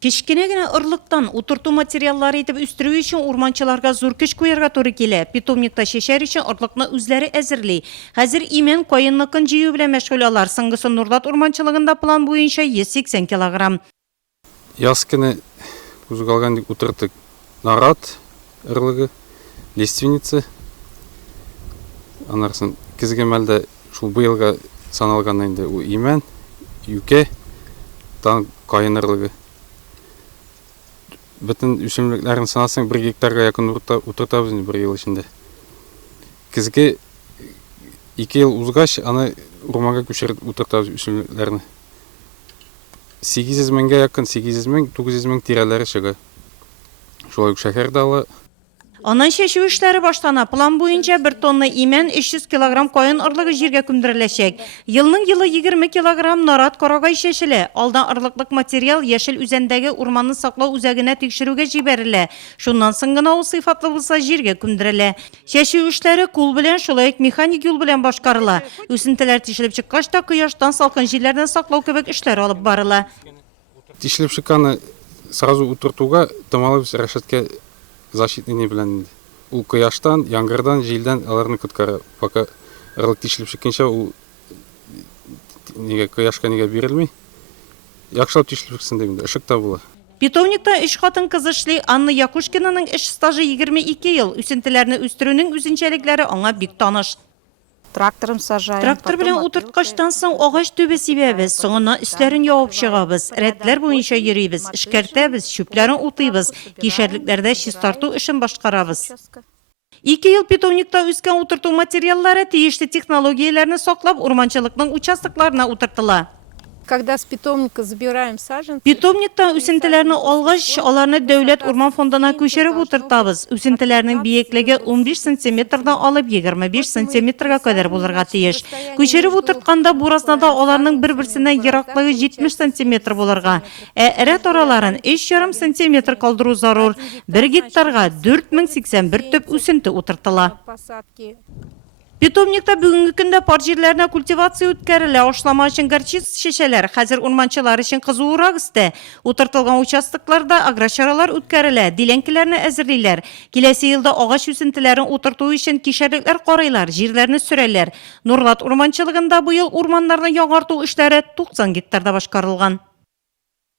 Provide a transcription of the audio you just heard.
Кичкене генә ырлыктан утырту материаллары итеп үстерү өчен урманчыларга зур көч куярга туры килә. Питомникта шешәр өчен ырлыкны үзләре әзерли. Хәзер имән каенлыкын җыю белән мәшгуль алар. Соңгысы Нурлат урманчылыгында план буенча 180 килограмм. Яз көне кузгалган утыртык нарат ырлыгы, лиственница. Анарсын кизге мәлдә шул быелга саналган инде у имән, юке, тан каен ырлыгы. Bütün үсемлекләрен санасаң 1 гектарга якын утыртабыз бер ел эчендә. Кизге 2 ел узгач, аны урманга күчереп утыртабыз үсемлекләрне. 800 меңгә якын, 800 мең, 900 мең тирәләре чыга. Шулай ук шәһәрдә ала. Анан шешү эшләре баштана. План буенча 1 тонна имән 300 килограмм каен ырлыгы җиргә күмдереләчәк. Елның елы 20 килограмм нарат карагай шешелә. Алдан ырлыклык материал яшел үзәндәге урманны саклау үзәгенә тикшерүгә җибәрелә. Шуннан соң гына ул сыйфатлы булса җиргә күмдерелә. Шешү эшләре кул белән, шулай ук механик юл белән башкарыла. Үсентеләр тишелеп чыккач та кояштан салкын җилләрдән саклау кебек эшләр алып барыла. Тишелеп чыкканы сразу утыртуга томалып рәшәткә защитный белән ул кояштан, яңгырдан, җилдән аларны коткара. Пока ырлык тишелеп чыкканча ул кояшка бирелми. Яхшылап тишелеп чыксын дигәндә ышыкта була. Питомникта 3 хатын кыз эшли. Анна Якушкинаның эш стажы 22 ел. Үсентеләрне үстерүнең үзенчәлекләре аңа бик таныш. Тракторым сажаем. Трактор белән утырткачтан соң агач төбе сибәбез, соңыннан өсләрен явып чыгабыз, рәтләр буенча йөрибез, эшкәртәбез, чүпләрен утыйбыз, кишәрлекләрдә чистарту эшен башкарабыз. 2 ел питомникта үскән утырту материаллары тиешле технологияләрне саклап урманчылыкның участокларына утыртыла. Когда с питомника забираем саженцы, Питомникта үсентеләрне алгач, аларны дәүләт урман фондына күчереп утыртабыз. Үсентеләрнең бияклеге 15 сантиметрдан алып 25 сантиметрга кадәр булырга тиеш. Күчереп утыртканда буразнада аларның бер-берсеннән ераклыгы 70 сантиметр булырга, эре тараларын 3,5 сантиметр калдыру зарур. 1 гектарга 4081 төп үсенте утыртыла. посадки. Питомникта бүгенге көндә пар җирләренә культивация үткәрелә. Ашлама өчен горчиц шешәләр хәзер урманчылар өчен кызуырак истә. Утыртылган участокларда агрочаралар үткәрелә, диләнкеләрне әзерлиләр. Киләсе елда агач үсентеләрен утырту өчен кишәрлекләр карыйлар, җирләрне сөрәләр. Нурлат урманчылыгында быел урманнарны яңарту эшләре 90 гектарда башкарылган.